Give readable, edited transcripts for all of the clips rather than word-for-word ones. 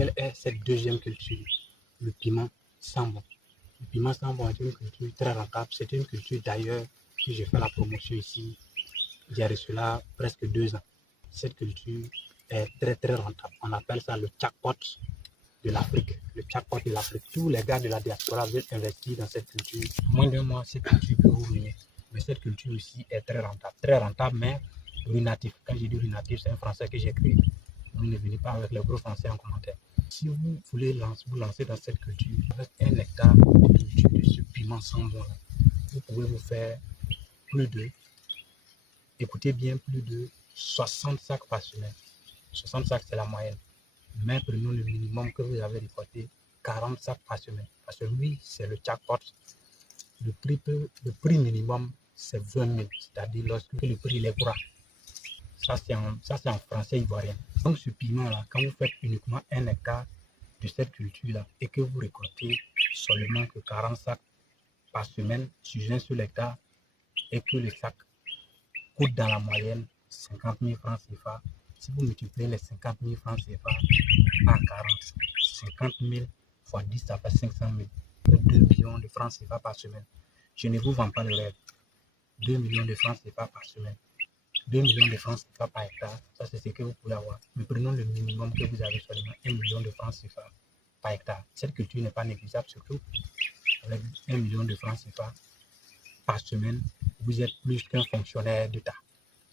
quelle est cette deuxième culture? Le piment sambon. Le piment sambon est une culture très rentable. C'est une culture d'ailleurs que j'ai fait la promotion ici il y a de cela presque 2 ans. Cette culture est très très rentable. On appelle ça le jackpot de l'Afrique. Le jackpot de l'Afrique. Tous les gars de la diaspora veulent investir dans cette culture. Moins d'un mois, cette culture peut vous ruiner. Mais cette culture aussi est très rentable. Très rentable, mais ruinatif. Quand je dis ruinatif, c'est un français que j'ai créé. Donc ne venez pas avec les gros français en commentaire. Si vous voulez vous lancer dans cette culture, avec 1 hectare de culture de ce piment sambon, vous pouvez vous faire plus de, écoutez bien, plus de 60 sacs par semaine. 60 sacs, c'est la moyenne. Mais prenons le minimum que vous avez récolté, 40 sacs par semaine. Parce que oui, c'est le jackpot. Le prix minimum, c'est 20 000. C'est-à-dire lorsque le prix est gras. Ça, c'est en français ivoirien. Donc, ce piment-là, quand vous faites uniquement 1 hectare de cette culture-là et que vous récoltez seulement que 40 sacs par semaine sur un seul hectare et que le sac coûte dans la moyenne 50 000 francs CFA, si vous multipliez les 50 000 francs CFA par 40, 50 000 fois 10, ça fait 500 000. 2 millions de francs CFA par semaine. Je ne vous vends pas le rêve. 2 millions de francs CFA par semaine. 2 millions de francs CFA par hectare, ça c'est ce que vous pouvez avoir. Mais prenons le minimum que vous avez seulement 1 million de francs CFA par hectare. Cette culture n'est pas négligeable, surtout avec 1 million de francs CFA par semaine, vous êtes plus qu'un fonctionnaire d'État.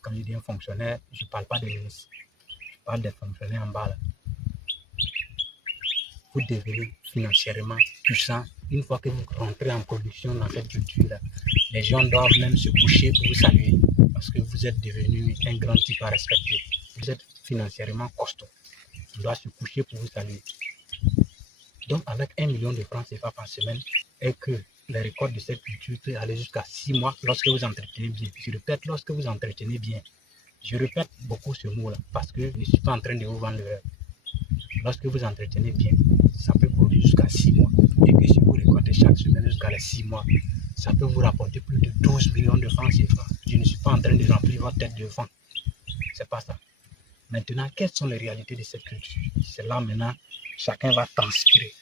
Quand je dis un fonctionnaire, je ne parle pas des ministres, je parle des fonctionnaires en bas. Là. Vous devenez financièrement puissant une fois que vous rentrez en production dans cette culture-là. Les gens doivent même se coucher pour vous saluer parce que vous êtes devenu un grand type à respecter. Vous êtes financièrement costaud. On doit se coucher pour vous saluer. Donc, avec 1 million de francs CFA par semaine et que les récoltes de cette culture peuvent aller jusqu'à 6 mois lorsque vous entretenez bien. Je répète, lorsque vous entretenez bien. Je répète beaucoup ce mot-là parce que je ne suis pas en train de vous vendre le rêve. Lorsque vous entretenez bien, ça peut produire jusqu'à 6 mois. Et que si vous récoltez chaque semaine jusqu'à les 6 mois, ça peut vous rapporter plus de 12 millions de francs CFA. Je ne suis pas en train de remplir votre tête de vent. C'est pas ça. Maintenant, quelles sont les réalités de cette culture? C'est là maintenant, chacun va transpirer.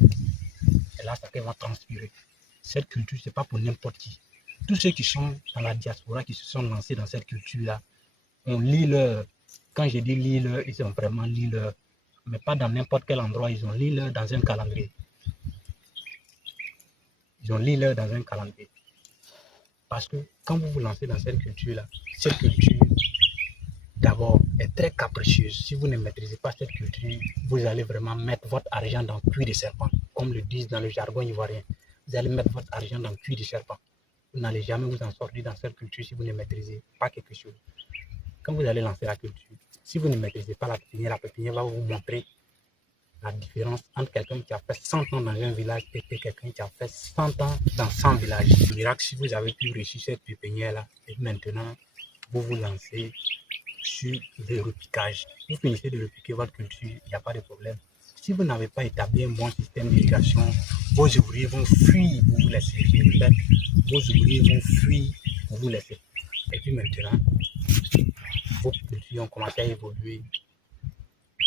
Et là, chacun va transpirer. Cette culture, ce n'est pas pour n'importe qui. Tous ceux qui sont dans la diaspora, qui se sont lancés dans cette culture-là, on lit leur... Quand je dis lit leur, ils ont vraiment lit leur... Mais pas dans n'importe quel endroit, ils ont lit leur dans un calendrier. Ils ont lit leur dans un calendrier. Parce que quand vous vous lancez dans cette culture-là, cette culture, d'abord, est très capricieuse. Si vous ne maîtrisez pas cette culture, vous allez vraiment mettre votre argent dans le cuir de serpent, comme le disent dans le jargon ivoirien. Vous allez mettre votre argent dans le cuir de serpent. Vous n'allez jamais vous en sortir dans cette culture si vous ne maîtrisez pas quelque chose. Quand vous allez lancer la culture, si vous ne maîtrisez pas la pépinière va vous montrer la différence entre quelqu'un qui a fait 100 ans dans un village et quelqu'un qui a fait 100 ans dans 100 villages. Le miracle, si vous avez pu réussir cette pépinière-là, et maintenant, vous vous lancez sur le repiquage. Vous finissez de repiquer votre culture, il n'y a pas de problème. Si vous n'avez pas établi un bon système d'irrigation, vos ouvriers vont fuir pour vous laisser. Vos ouvriers vont fuir pour vous laisser. Et puis maintenant, vos cultures ont commencé à évoluer.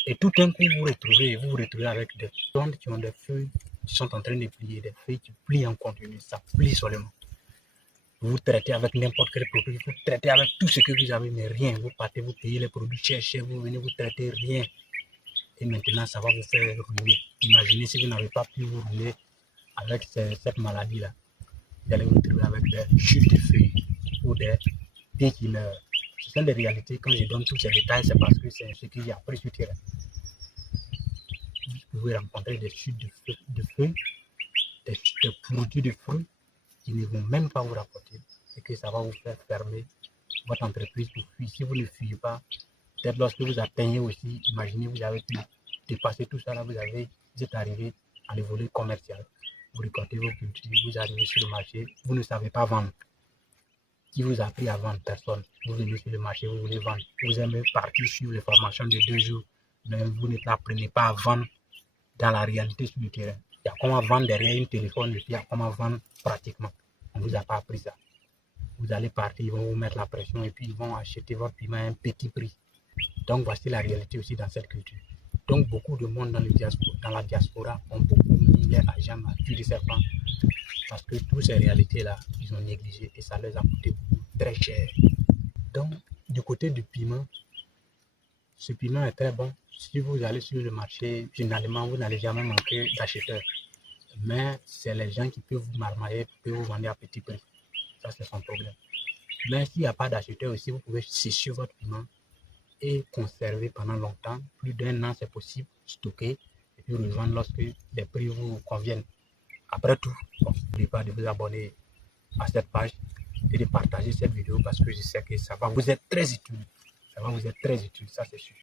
Et tout un coup, vous vous retrouvez avec des plantes qui ont des feuilles qui sont en train de plier, des feuilles qui plient en continu, ça plie seulement. Vous traitez avec n'importe quel produit, vous traitez avec tout ce que vous avez, mais rien. Vous partez, vous payez les produits chers, vous venez, vous traitez rien. Et maintenant, ça va vous faire ruiner. Imaginez si vous n'avez pas pu vous ruiner avec cette maladie-là. Vous allez vous retrouver avec des chutes de feuilles ou des pieds qui meurent. Ce sont des réalités. Quand je donne tous ces détails, c'est parce que c'est ce qu'il y a après sur le terrain. Vous pouvez rencontrer des chutes de feuilles, des produits de fruits qui ne vont même pas vous rapporter et que ça va vous faire fermer votre entreprise pour fuir. Si vous ne fuyez pas, peut-être lorsque vous atteignez aussi, imaginez vous avez pu dépasser tout ça là, vous êtes arrivé à le volet commercial. Vous récoltez vos cultures, vous arrivez sur le marché, vous ne savez pas vendre. Qui vous a appris à vendre? Personne. Vous venez sur le marché, vous voulez vendre. Vous aimez partir sur les formations de 2 jours, mais vous n'apprenez pas à vendre dans la réalité sur le terrain. Il y a comment vendre derrière une téléphone et puis il y a comment vendre pratiquement. On ne vous a pas appris ça. Vous allez partir, ils vont vous mettre la pression et puis ils vont acheter votre piment à un petit prix. Donc voici la réalité aussi dans cette culture. Donc, beaucoup de monde dans la diaspora ont beaucoup mis leur argent à queue de serpent parce que toutes ces réalités-là, ils ont négligé et ça leur a coûté très cher. Donc, du côté du piment, ce piment est très bon. Si vous allez sur le marché, généralement, vous n'allez jamais manquer d'acheteurs. Mais c'est les gens qui peuvent vous marmailler, qui peuvent vous vendre à petit prix. Ça, c'est son problème. Mais s'il n'y a pas d'acheteur aussi, vous pouvez sécher votre piment et conserver pendant longtemps. Plus d'1 an, c'est possible, stocker et puis revendre lorsque les prix vous conviennent. Après tout, n'oubliez pas de vous abonner à cette page et de partager cette vidéo parce que je sais que ça va vous être très utile. Ça va vous être très utile, ça c'est sûr.